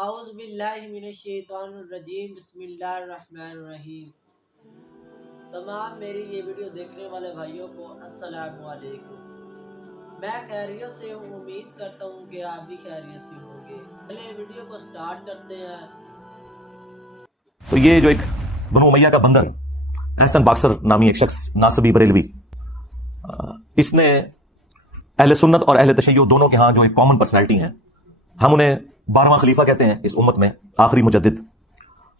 اعوذ باللہ من الشیطان الرجیم بسم اللہ الرحمن الرحیم۔ تمام میری یہ ویڈیو دیکھنے والے بھائیوں کو السلام علیکم۔ میں خیریت سے ہوں، امید کرتا ہوں کہ آپ بھی خیریت سے ہوں گے۔ پہلے ویڈیو کو سٹارٹ کرتے ہیں۔ تو یہ جو ایک بنو امیہ کا بندر احسن باکسر نامی ایک شخص ناصبی بریلوی، اس نے اہل سنت اور اہل تشیع دونوں کے ہاں جو ایک کامن پرسنالٹی ہیں، ہم انہیں 12واں خلیفہ کہتے ہیں اس امت میں، آخری مجدد،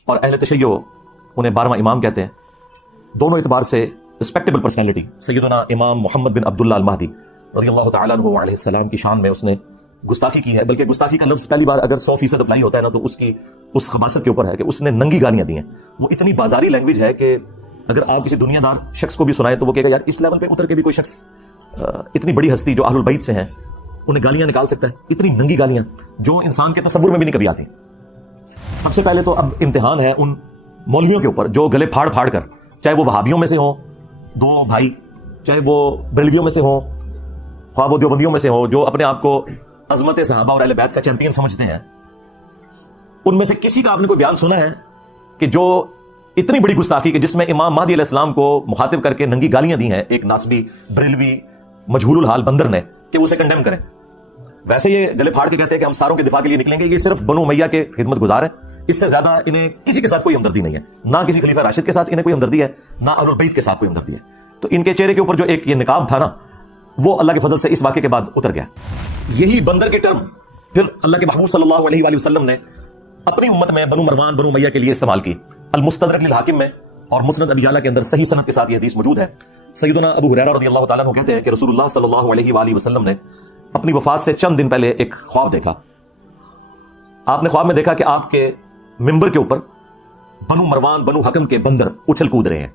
اور اہل تشیع انہیں 12واں امام کہتے ہیں۔ دونوں اعتبار سے رسپیکٹیبل پرسنالٹی سیدنا امام محمد بن عبداللہ المہدی رضی اللہ تعالیٰ عنہ علیہ السلام کی شان میں اس نے گستاخی کی ہے، بلکہ گستاخی کا لفظ پہلی بار اگر 100% اپلائی ہوتا ہے نا تو اس خباثت کے اوپر ہے کہ اس نے ننگی گالیاں دی ہیں۔ وہ اتنی بازاری لینگویج ہے کہ اگر آپ کسی دنیا دار شخص کو بھی سنائیں تو وہ کہے گا یار اس لیول پہ اتر کے بھی کوئی شخص اتنی بڑی ہستی جو اہل البیت سے ہیں انہیں گالیاں نکال سکتا ہے، اتنی ننگی گالیاں جو انسان کے تصور میں بھی نہیں کبھی آتی۔ سب سے پہلے تو اب امتحان ہے ان مولویوں کے اوپر جو گلے پھاڑ پھاڑ کر، چاہے وہ وہابیوں میں سے ہوں دو بھائی، چاہے وہ بریلویوں میں سے ہوں، خواہ وہ دیوبندیوں میں سے ہوں، جو اپنے آپ کو عظمت صحابہ اور اہل بیت کا چیمپئن سمجھتے ہیں، ان میں سے کسی کا آپ نے کوئی بیان سنا ہے کہ جو اتنی بڑی گستاخی کہ جس میں امام مہدی علیہ السلام کو مخاطب کر کے ننگی گالیاں دی ہیں ایک ناصبی بریلوی مجہول الحال بندر نے، کہ اسے کنڈیم کریں؟ ویسے یہ گلے پھاڑ کے کہتے ہیں کہ ہم ساروں کے دفاع کے لیے نکلیں گے، یہ صرف بنو امیہ کے خدمت گزار ہیں، اس سے زیادہ انہیں کسی کے ساتھ کوئی ہمدردی نہیں ہے، نہ کسی خلیفہ راشد کے ساتھ انہیں کوئی ہمدردی ہے، نہ اہل البیت کے ساتھ کوئی ہمدردی ہے۔ تو ان کے چہرے کے اوپر جو ایک یہ نقاب تھا نا، وہ اللہ کے فضل سے اس واقعے کے بعد اتر گیا۔ یہی بندر کی ٹرم پھر اللہ کے محبوب صلی اللہ علیہ وآلہ وسلم نے اپنی امت میں بنو مروان بنو امیہ کے لیے استعمال کی۔ المستدرک للحاکم میں اور مسند ابی یعلا کے اندر صحیح سند کے ساتھ یہ حدیث موجود ہے۔ سیدنا ابو ہریرہ رضی اللہ تعالیٰ عنہ کہتے ہیں کہ رسول اللہ صلی اللہ علیہ وآلہ وسلم نے اپنی وفات سے چند دن پہلے ایک خواب دیکھا۔ آپ نے خواب میں دیکھا کہ آپ کے منبر کے اوپر بنو مروان بنو حکم کے بندر اچھل کود رہے ہیں۔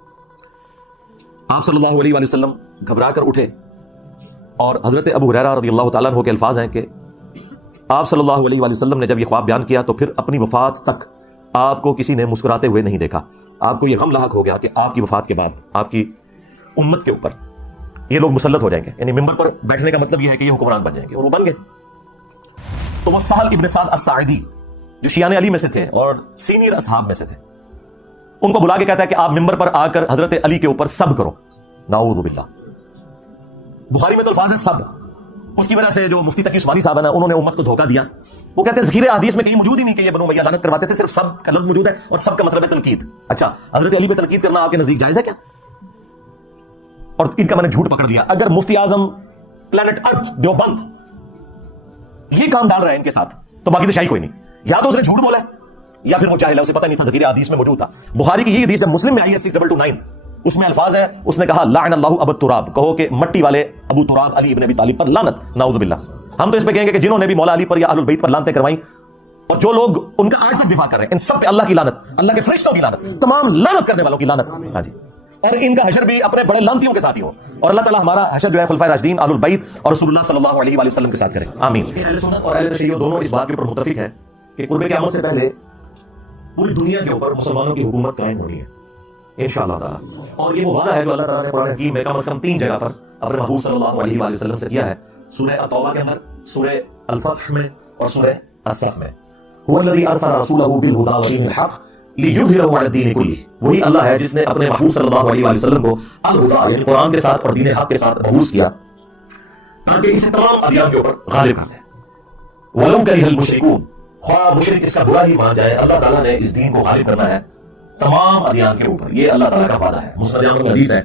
آپ صلی اللہ علیہ وآلہ وسلم گھبرا کر اٹھے، اور حضرت ابو ہریرہ رضی اللہ تعالیٰ عنہ کے الفاظ ہیں کہ آپ صلی اللہ علیہ وآلہ وسلم نے جب یہ خواب بیان کیا تو پھر اپنی وفات تک آپ کو کسی نے مسکراتے ہوئے نہیں دیکھا۔ آپ کو یہ غم لاحق ہو گیا کہ آپ کی وفات کے بعد آپ کی امت کے اوپر یہ لوگ مسلط ہو جائیں گے، یعنی منبر پر بیٹھنے کا مطلب یہ ہے کہ یہ حکمران بن جائیں گے، اور وہ بن گئے۔ تو وہ سہل ابن سعد الساعدی جو شیعان علی میں سے تھے اور سینئر اصحاب میں سے تھے، ان کو بلا کے کہتا ہے کہ آپ منبر پر آ کر حضرت علی کے اوپر سب کرو۔ نعوذ باللہ، بخاری میں تو الفاظ ہے سب۔ اس کی وجہ سے جو مفتی تقی عثمانی صاحب ہے نا، انہوں نے امت کو دھوکہ دیا۔ وہ کہتے ہیں ذکر حدیث میں کہیں موجود ہی نہیں کہ یہ بنو امیہ لعنت کرواتے تھے، صرف سب کا لفظ موجود ہے، اور سب کا مطلب ہے تنقید۔ اچھا، حضرت علی پہ تنقید کرنا آپ کے نزدیک جائز ہے کیا؟ اور ان کا میں نے جھوٹ پکڑ لیا۔ اگر مفتی اعظم پلانٹ ارتھ دیوبند یہ کام ڈال رہا ہے ان کے ساتھ تو باقی تو شاہی کوئی نہیں، یا تو اس نے جھوٹ بولا ہے یا پھر وہ جاہل ہے، اسے پتہ نہیں تھا ذکر حدیث میں موجود تھا۔ بخاری کی یہ حدیث ہے، مسلم میں آئی ہے 6229، اس میں الفاظ ہے، اس نے کہا لعن اللہ ابو تراب، کہو کہ مٹی والے ابو تراب علی ابن ابی طالب پر لعنت۔ نعوذ باللہ، ہم تو اس پہ کہیں گے کہ جنہوں نے بھی مولا علی پر یا اہل البیت پر لعنتیں کروائیں، اور جو لوگ ان کا آج تک دفاع کر رہے ہیں، ان سب پہ اللہ کی لعنت، اللہ کے فرشتوں کی لعنت، تمام لعنت کرنے والوں کی لعنت۔ ہاں جی، اور ان کا حشر بھی اپنے بڑے لعنتیوں کے ساتھ ہی ہو، اور اللہ تعالیٰ ہمارا حشر جو ہے خلفائے راشدین اہل البیت اور رسول اللہ صلی اللہ علیہ وآلہ وسلم کے ساتھ کرے، آمین۔ اہل سنت اور اہل تشیع دونوں اس بات کے اوپر متفق ہے کہ قرب قیامت سے پہلے پوری دنیا کے اوپر مسلمانوں کی حکومت قائم ہونی ہے انشاءاللہ تعالی، اور یہ وہ وعدہ ہے جو اللہ تعالیٰ نے قرآن حکیم میں کم از کم 3 جگہ پر اپنے محبوب صلی اللہ علیہ وآلہ وسلم سے کیا ہے، سورہ التوبہ کے اندر، سورہ الفتح میں، اور سورہ الصف میں۔ هو الذی ارسل رسولہ بالہدی ودین الحق لیظہرہ علی الدین کلہ، وہی اللہ ہے جس نے اپنے محبوب صلی اللہ علیہ وآلہ وسلم کو الہدی یعنی قرآن کے ساتھ اور دین حق کے ساتھ مبعوث کیا تاکہ اسے تمام ادیان کے اوپر غالب کر دے۔ ولو کرہ المشرکون، خواہ مشرک اس کا برا ہی مان جائے، اللہ تعالیٰ نے اس دین کو غالب کرنا ہے تمام ادیان کے اوپر، یہ اللہ تعالیٰ کا وعدہ ہے۔ مسند احمد حدیث ہے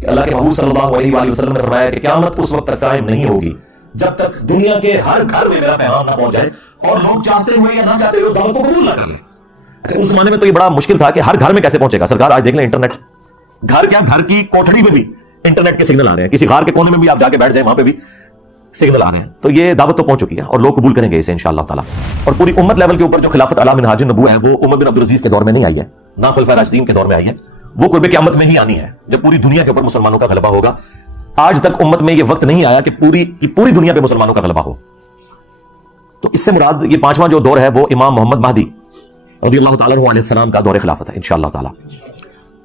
کہ اللہ کے محبوب صلی اللہ علیہ وآلہ وسلم نے فرمایا کہ قیامت اس وقت تک قائم نہیں ہوگی جب تک دنیا کے ہر گھر میں میرا پیغام نہ پہنچ جائے اور لوگ چاہتے ہوئے یا نہ چاہتے ہوئے اس دعوت کو قبول نہ کر لیں۔ اچھا، اس زمانے میں تو یہ بڑا مشکل تھا کہ ہر گھر میں کیسے پہنچے گا؟ سرکار آج دیکھ لیں، انٹرنیٹ، گھر کیا، گھر کی کوٹھڑی میں بھی انٹرنیٹ کے سگنل آ رہے ہیں، کسی غار کے کونے میں بھی آپ جا کے بیٹھ جائیں وہاں پہ بھی سگنل آ رہے ہیں۔ تو یہ دعوت تو پہنچ چکی ہے اور لوگ قبول کریں گے اسے انشاءاللہ تعالی۔ اور پوری امت لیول کے اوپر جو خلافت علی منہاج النبوہ ہے وہ عمر بن عبدالعزیز کے دور میں نہیں آئی ہے، نہ خلفائے راشدین کے دور میں آئی ہے، وہ قرب قیامت میں ہی آنی ہے جب پوری دنیا کے اوپر مسلمانوں کا غلبہ ہوگا۔ آج تک امت میں یہ وقت نہیں آیا کہ پوری دنیا پہ مسلمانوں کا غلبہ ہو۔ تو اس سے مراد یہ 5واں جو دور ہے وہ امام محمد مہدی رضی اللہ تعالیٰ عنہ علیہ السلام کا دور خلافت ہے انشاءاللہ تعالی۔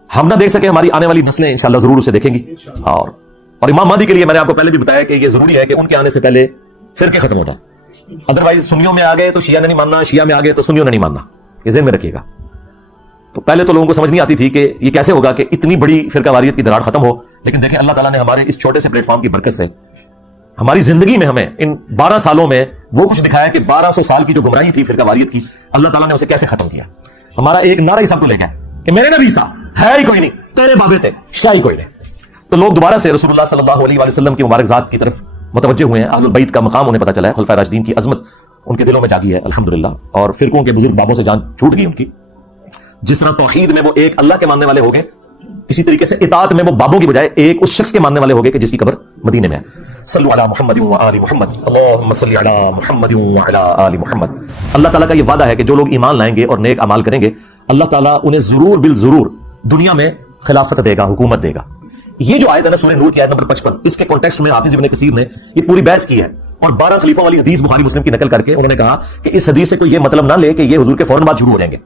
ہم نہ دیکھ سکے، ہماری آنے والی نسلیں انشاءاللہ ضرور اسے دیکھیں گی۔ اور امام مہدی کے لیے میں نے آپ کو پہلے بھی بتایا کہ یہ ضروری ہے کہ ان کے آنے سے پہلے فرقے ختم ہو جائیں، ادروائز سنیوں میں آ گئے تو شیعہ نے نہیں ماننا، شیعہ میں آ گئے تو سنیوں نے نہیں ماننا، یہ ذہن میں رکھیے گا۔ تو پہلے تو لوگوں کو سمجھ نہیں آتی تھی کہ یہ کیسے ہوگا کہ اتنی بڑی فرقہ واریت کی دراڑ ختم ہو، لیکن دیکھیں اللہ تعالیٰ نے ہمارے اس چھوٹے سے پلیٹ فارم کی برکت سے ہماری زندگی میں ہمیں ان 12 سالوں میں وہ کچھ دکھایا کہ 1200 سال کی جو گمراہی تھی فرقہ واریت کی، اللہ تعالیٰ نے اسے کیسے ختم کیا۔ ہمارا ایک نعرہ ہی سب کو لے گیا کہ میرے نبی سا ہے ہی کوئی نہیں، تیرے بابے تھے شاہ ہی کوئی نہیں۔ تو لوگ دوبارہ سے رسول اللہ صلی اللہ علیہ وآلہ وسلم کی مبارک ذات کی طرف متوجہ ہوئے ہیں، اہل البیت کا مقام انہیں پتہ چلا ہے، خلفائے راشدین کی عظمت ان کے دلوں میں جاگی ہے الحمدللہ، اور فرقوں کے بزرگ بابوں سے جان چھوٹ گئی ان کی۔ جس طرح توحید میں وہ ایک اللہ کے ماننے والے ہو گئے، اسی طریقے سے اطاعت میں وہ بابوں کی بجائے ایک اس شخص کے ماننے والے ہو گئے کہ جس کی قبر مدینے میں ہے۔ صلو علی محمد و آل محمد، اللہم صلی علی محمد و علی آل محمد۔ اللہ تعالیٰ کا یہ وعدہ ہے کہ جو لوگ ایمان لائیں گے اور نیک اعمال کریں گے، اللہ تعالیٰ انہیں ضرور بالضرور دنیا میں خلافت دے گا، حکومت دے گا۔ یہ جو آیت ہے نا سورہ نور کی آیت نمبر 55، اس کے کانٹیکسٹ میں حافظ ابن کثیر نے یہ پوری بحث کی ہے، اور 12 خلیفوں والی حدیث بخاری مسلم کی نقل کر کے انہوں نے کہا کہ اس حدیث سے کوئی یہ مطلب نہ لے کہ یہ حضور کے فوراً بعد شروع ہو جائیں گے۔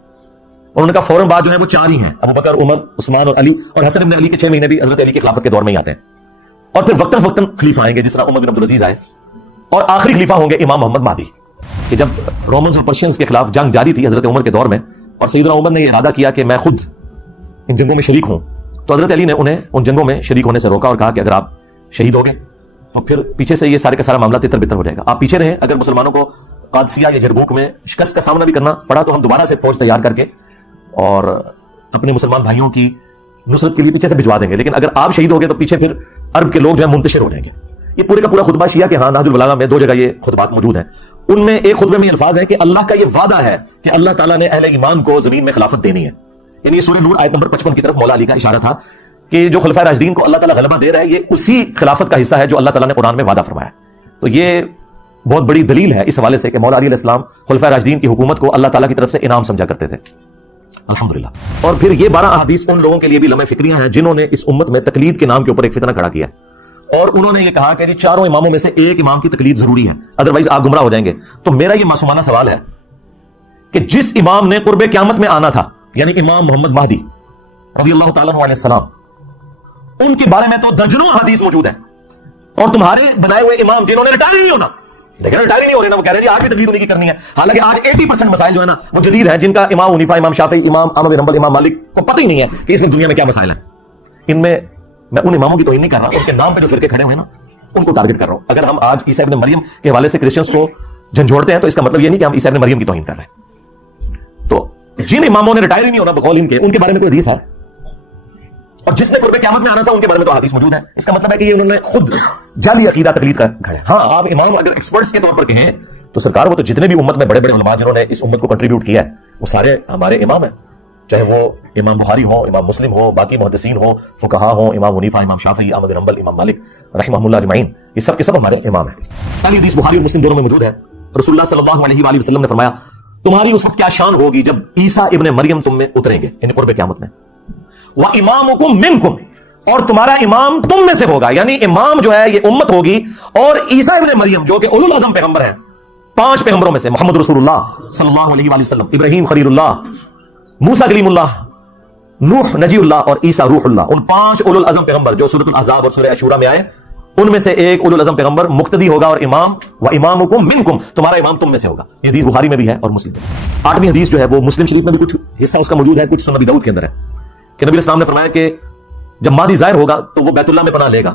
انہوں نے کہا فوراً بعد جو ہے وہ 4 ہی ہیں، ابو بکر، عمر، عثمان اور علی، اور حسن ابن علی کے 6 مہینے بھی حضرت علی کی خلافت کے دور میں ہی آتے ہیں، اور پھر وقتاً فوقتاً خلیفہ آئیں گے جس طرح عمر بن عبدالعزیز آئے، اور آخری خلیفہ ہوں گے امام محمد مہدی۔ کہ جب رومنز اور پرشینز کے خلاف جنگ جاری تھی حضرت عمر کے دور میں، اور سیدنا عمر نے یہ ارادہ کیا کہ میں خود ان جنگوں میں شریک ہوں، تو حضرت علی نے انہیں ان جنگوں میں شریک ہونے سے روکا اور کہا کہ اگر آپ شہید ہو گئے تو پھر پیچھے سے یہ سارے کا سارا معاملہ تتر بتر ہو جائے گا، آپ پیچھے رہیں، اگر مسلمانوں کو قادسیہ یا یرموک میں شکست کا سامنا بھی کرنا پڑا تو ہم دوبارہ سے فوج تیار کر کے اور اپنے مسلمان بھائیوں کی نصرت کے لیے پیچھے سے بھجوا دیں گے، لیکن اگر آپ شہید ہو گئے تو پیچھے پھر عرب کے لوگ جو ہے منتشر ہو جائیں گے۔ یہ پورے کا پورا خطبہ شیعہ کے ہاں نہج البلاغہ میں 2 جگہ یہ خطبات موجود ہیں، ان میں ایک خطبے میں یہ الفاظ ہے کہ اللہ کا یہ وعدہ ہے کہ اللہ تعالیٰ نے اہل ایمان کو زمین میں خلافت دینی ہے، یعنی یہ سورہ نور آیت نمبر 55 کی طرف مولا علی کا اشارہ تھا کہ جو خلفائے راشدین کو اللہ تعالیٰ غلبہ دے رہا ہے یہ اسی خلافت کا حصہ ہے جو اللہ تعالیٰ نے قرآن میں وعدہ فرمایا۔ تو یہ بہت بڑی دلیل ہے اس حوالے سے کہ مولا علی علیہ السلام خلفائے راشدین کی حکومت کو اللہ تعالیٰ کی طرف سے انعام سمجھا کرتے تھے الحمدللہ۔ اور پھر یہ 12 احادیث ان لوگوں کے لیے بھی لمحہ فکریاں ہیں جنہوں نے اس امت میں تقلید کے نام کے اوپر ایک فتنہ کھڑا کیا، اور انہوں نے یہ کہا کہ 4 اماموں میں سے ایک امام کی تقلید ضروری ہے، ادروائز آپ گمراہ ہو جائیں گے۔ تو میرا یہ معصومانہ سوال ہے کہ جس امام نے قرب قیامت میں آنا تھا، یعنی امام محمد مہدی رضی اللہ تعالیٰ عنہ علیہ السلام، ان کے بارے میں تو درجنوں حدیث موجود ہیں، اور تمہارے بنائے ہوئے امام جنہوں نے ریٹائر نہیں ہونا، لیکن ریٹائر نہیں ہو رہے نا، وہ کہہ رہے ہیں آج بھی تقلید انہیں کی کرنی ہے، حالانکہ آج 80% مسائل جو ہے نا وہ جدید ہیں، جن کا امام حنیفہ، امام شافعی، امام احمد بن حنبل، امام مالک کو پتہ ہی نہیں ہے کہ اس میں دنیا میں کیا مسائل ہیں۔ ان میں ان اماموں کی توہین نہیں کر رہا، ان کے نام پہ جو فرقے کھڑے ہوئے ہیں نا ان کو ٹارگٹ کر رہا ہوں۔ اگر ہم آج عیسیٰ ابن مریم کے حوالے سے کرسچنز کو جھنجھوڑتے ہیں تو اس کا مطلب یہ نہیں کہ ہم عیسیٰ ابن مریم کی توہین کر رہے ہیں۔ تو جن اماموں نے ریٹائر ہی نہیں ہونا بقول ان کے بارے میں کوئی حدیث ہے، اور جس نے قرب قیامت میں آنا تھا ان کے بارے میں تو حدیث موجود ہے۔ اس کا مطلب ہے کہ یہ انہوں نے خود جعلی عقیدہ تقلید کا گھڑا ہے۔ ہاں آپ امام اگر ایکسپرٹس کے طور پر کہیں تو سرکار وہ تو جتنے بھی امت میں بڑے بڑے علماء جنہوں نے اس امت کو کنٹریبیوٹ کیا ہے وہ سارے ہمارے امام ہیں، چاہے وہ امام بخاری ہو، امام مسلم ہو، باقی محدثین ہو، فقہا ہو، امام حنیفہ، امام شافعی، احمد بن حنبل، امام مالک رحمہ اللہ اجمعین، یہ سب کے سب ہمارے امام ہیں۔ پہلی حدیث بخاری اور مسلم دونوں میں موجود ہے، رسول اللہ صلی اللہ علیہ وآلہ وسلم نے فرمایا تمہاری اس وقت کیا شان ہوگی جب عیسیٰ ابن مریم تم میں اتریں گے، یعنی قرب قیامت میں، وَإِمَامُكُم مِّنكُم، اور تمہارا امام تم میں سے ہوگا، یعنی امام جو ہے یہ امت ہوگی، اور عیسیٰ ابن مریم جو کہ اولو العزم پیغمبر ہیں، 5 پیغمبروں میں سے، محمد رسول اللہ صلی اللہ علیہ وآلہ وسلم، ابراہیم خلیل اللہ، موسیٰ کلیم اللہ، نوح نجی اللہ، اور عیسیٰ روح اللہ، ان 5 اولو العزم پیغمبر جو سورۃ الاحزاب اور سورہ عاشورہ میں آئے، ان میں سے ایک اولو العزم پیغمبر مقتدی ہوگا، اور امام وَإِمَامُكُم مِّنكُم، تمہارا امام تم میں سے ہوگا۔ یہ حدیث بخاری میں بھی ہے اور مسلم میں۔ 8ویں حدیث جو ہے وہ مسلم شریف میں بھی کچھ حصہ اس کا موجود ہے، کچھ سنن ابی داؤد کے اندر ہے کہ نبی علیہ السلام نے فرمایا کہ جب مہدی ظاہر ہوگا تو وہ بیت اللہ میں پناہ لے گا،